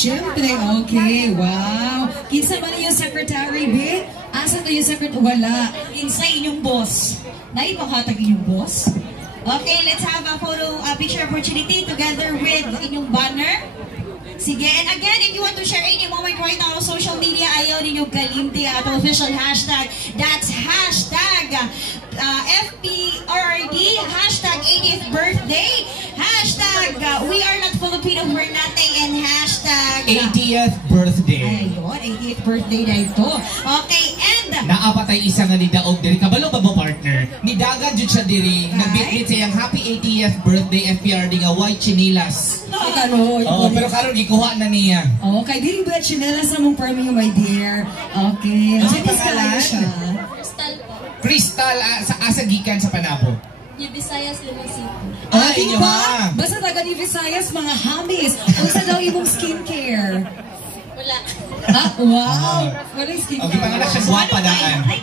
Siyempre, okay, wow. Kinsa ba na yung secretary, be? Asa na yung secretary? Wala. Kinsa inyong boss. Naipanghatag inyong boss. Okay, let's have a picture opportunity together with inyong banner. Sige, and again, if you want to share any moment right now on social media, ayaw ninyong kalimti at official hashtag. That's hashtag FPRD, hashtag 80th birthday, hashtag we are not Filipino for nothing, and hashtag 80th birthday. Ayun, 80th birthday na ito. Okay, and naapatay isa nga ni Daog diri. Kabalo ba mo partner? Ni Dagan jud siya diri. Nagbitbit siyang happy 80th birthday FPRD nga white chinilas. Oh, pero karon gikuha na niya. Okay, dili ba chinelas na mong premium, my dear? Okay. Ano Happy pangalan? siya. Crystal po. Crystal sa asa gikan sa Panabo. Yung Visayas Lumusito. Ay, Di inyo ba? ha. Basta taga ni Visayas, mga hamis. Unsa daw imong skincare? Wala. Ah, wow! Walang skincare. Okay, pangalan siya guwapa daan. ay,